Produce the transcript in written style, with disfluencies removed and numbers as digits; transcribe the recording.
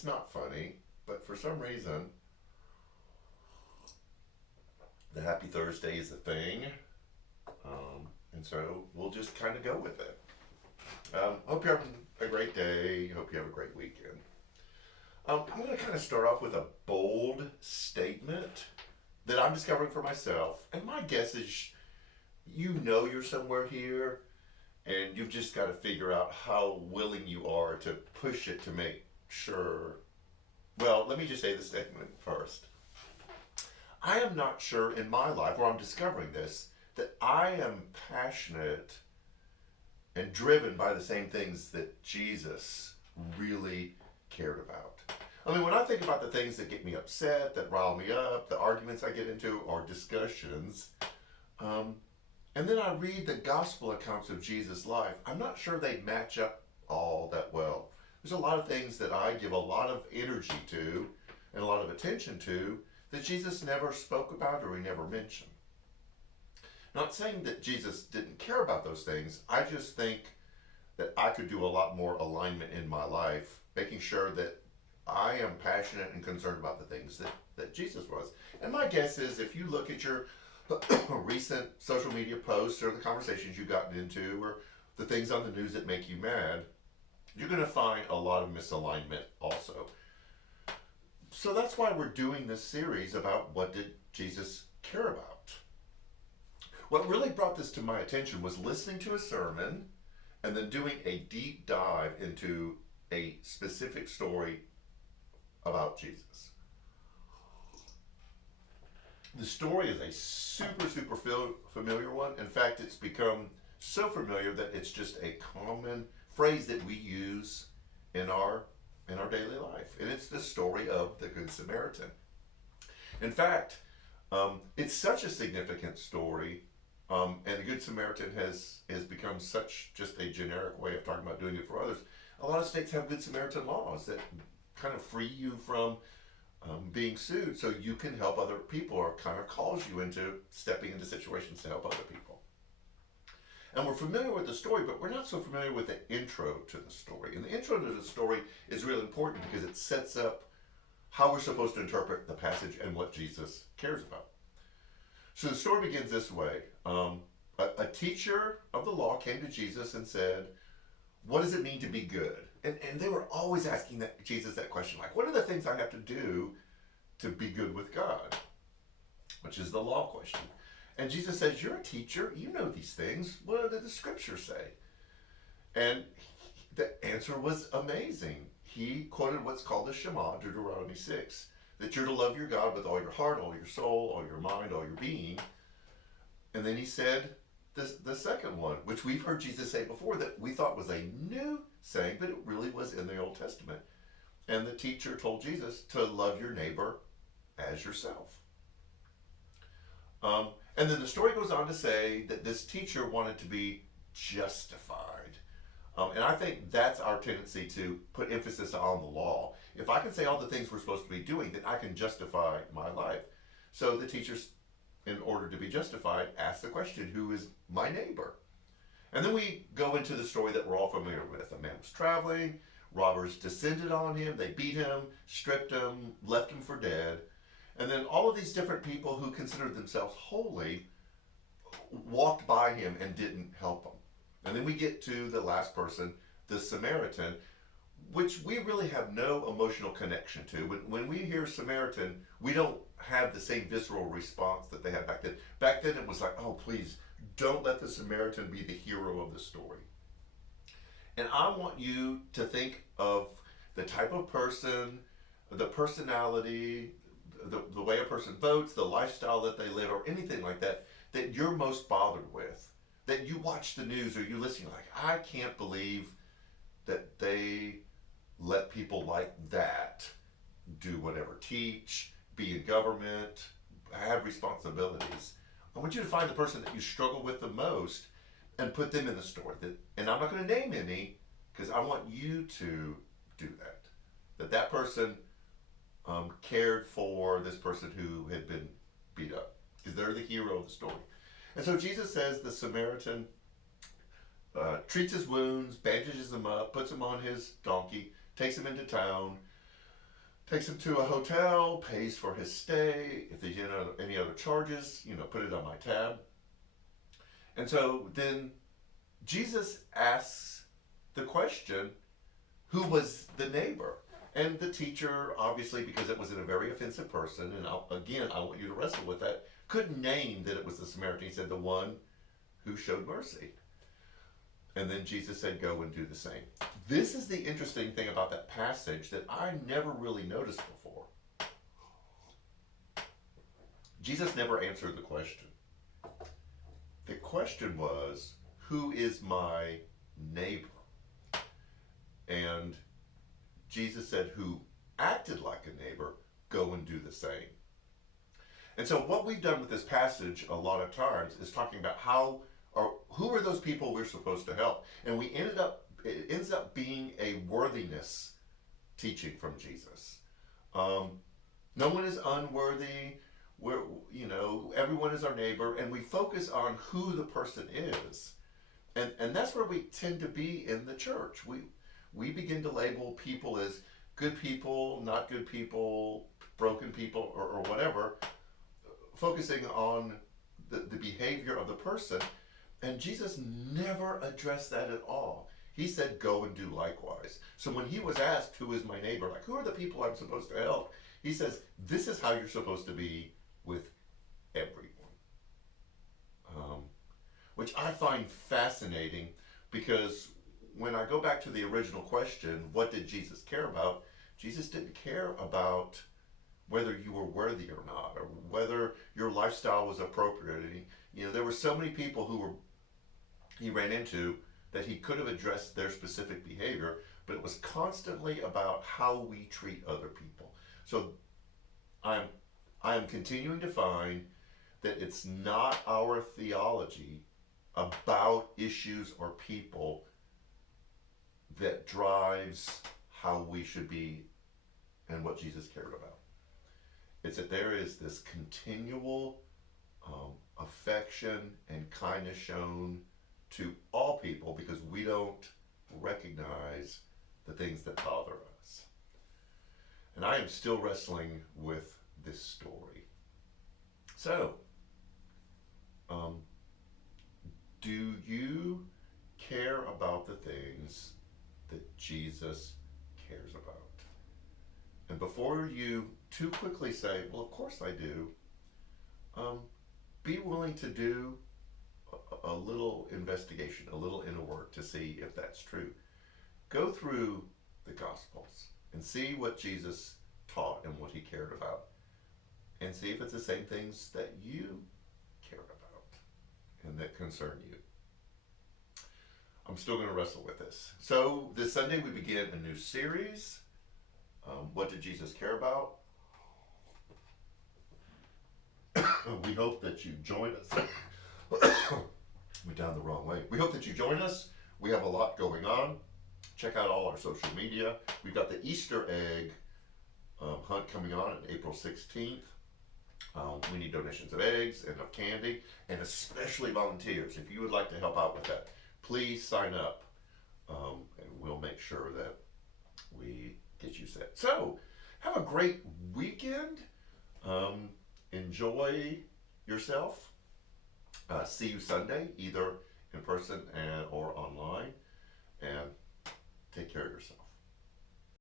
it's not funny, but for some reason, the Happy Thursday is a thing. And so we'll just kind of go with it. Hope you're having a great day. Hope you have a great weekend. I'm going to kind of start off with a bold statement that I'm discovering for myself. And my guess is you know you're somewhere here, and you've just got to figure out how willing you are to push it to make sure. Well, let me just say the statement first. I am not sure in my life, where I'm discovering this, that I am passionate and driven by the same things that Jesus really cared about. I mean, when I think about the things that get me upset, that rile me up, the arguments I get into, or discussions, and then I read the gospel accounts of Jesus' life, I'm not sure they match up all that well. There's a lot of things that I give a lot of energy to and a lot of attention to that Jesus never spoke about or he never mentioned. Not saying that Jesus didn't care about those things. I just think that I could do a lot more alignment in my life, making sure that I am passionate and concerned about the things that Jesus was. And my guess is if you look at your recent social media posts or the conversations you've gotten into or the things on the news that make you mad, you're going to find a lot of misalignment also. So that's why we're doing this series about what did Jesus care about. What really brought this to my attention was listening to a sermon and then doing a deep dive into a specific story about Jesus. The story is a super familiar one. In fact, it's become so familiar that it's just a common phrase that we use in our daily life. And it's the story of the Good Samaritan. In fact, it's such a significant story, and the Good Samaritan has become such just a generic way of talking about doing it for others. A lot of states have Good Samaritan laws that kind of free you from being sued so you can help other people, or kind of calls you into stepping into situations to help other people. And we're familiar with the story, but we're not so familiar with the intro to the story. And the intro to the story is really important because it sets up how we're supposed to interpret the passage and what Jesus cares about. So the story begins this way. A teacher of the law came to Jesus and said, what does it mean to be good? And they were always asking Jesus that question, like, what are the things I have to do to be good with God? Which is the law question. And Jesus says, you're a teacher, you know these things. What do the scriptures say? And the answer was amazing. He quoted what's called the Shema, Deuteronomy 6, that you're to love your God with all your heart, all your soul, all your mind, all your being. And then he said the second one, which we've heard Jesus say before, that we thought was a new saying, but it really was in the Old Testament. And the teacher told Jesus to love your neighbor as yourself. And then the story goes on to say that this teacher wanted to be justified. And I think that's our tendency to put emphasis on the law. If I can say all the things we're supposed to be doing, then I can justify my life. So the teachers, in order to be justified, ask the question, who is my neighbor? And then we go into the story that we're all familiar with. A man was traveling, robbers descended on him, they beat him, stripped him, left him for dead. And then all of these different people who considered themselves holy walked by him and didn't help him. And then we get to the last person, the Samaritan, which we really have no emotional connection to. When we hear Samaritan, we don't have the same visceral response that they had back then. Back then it was like, oh, please, don't let the Samaritan be the hero of the story. And I want you to think of the type of person, the personality, the way a person votes, the lifestyle that they live, or anything like that, that you're most bothered with. That you watch the news or you listen, you're like, I can't believe that they let people like that do whatever, teach, be in government, have responsibilities. I want you to find the person that you struggle with the most and put them in the story. And I'm not going to name any, because I want you to do that. That person cared for this person who had been beat up, because they're the hero of the story. And so Jesus says the Samaritan treats his wounds, bandages him up, puts him on his donkey, takes him into town, takes him to a hotel, pays for his stay. If there's any other charges, put it on my tab. And so then Jesus asks the question, who was the neighbor? And the teacher, obviously, because it was in a very offensive person, and I want you to wrestle with that, couldn't name that it was the Samaritan. He said the one who showed mercy. And then Jesus said, go and do the same. This is the interesting thing about that passage that I never really noticed before. Jesus never answered the question. The question was, who is my neighbor? And Jesus said, who acted like a neighbor, go and do the same. And so what we've done with this passage a lot of times is talking about who are those people we're supposed to help. And it ends up being a worthiness teaching from Jesus. No one is unworthy. Everyone is our neighbor, and we focus on who the person is. And that's where we tend to be in the church. We begin to label people as good people, not good people, broken people, or whatever, focusing on the behavior of the person. And Jesus never addressed that at all. He said, go and do likewise. So when he was asked, who is my neighbor? Like, who are the people I'm supposed to help? He says, this is how you're supposed to be with everyone. Which I find fascinating, because when I go back to the original question, what did Jesus care about? Jesus didn't care about whether you were worthy or not, or whether your lifestyle was appropriate. And there were so many people he ran into that he could have addressed their specific behavior, but it was constantly about how we treat other people. So I am continuing to find that it's not our theology about issues or people that drives how we should be and what Jesus cared about. It's that there is this continual affection and kindness shown to all people because we don't recognize the things that bother us. And I am still wrestling with this story. So, do you care about the things that Jesus cares about? And before you too quickly say, well, of course I do, be willing to do a little investigation, a little inner work to see if that's true. Go through the Gospels and see what Jesus taught and what he cared about, and see if it's the same things that you care about and that concern you. I'm still going to wrestle with this. So this Sunday we begin a new series. What did Jesus care about? We hope that you join us. We're down the wrong way. We hope that you join us. We have a lot going on. Check out all our social media. We've got the Easter egg hunt coming on April 16th. We need donations of eggs and of candy, and especially volunteers. If you would like to help out with that, please sign up, and we'll make sure that we get you set. So, have a great weekend. Enjoy yourself. See you Sunday, either in person or online.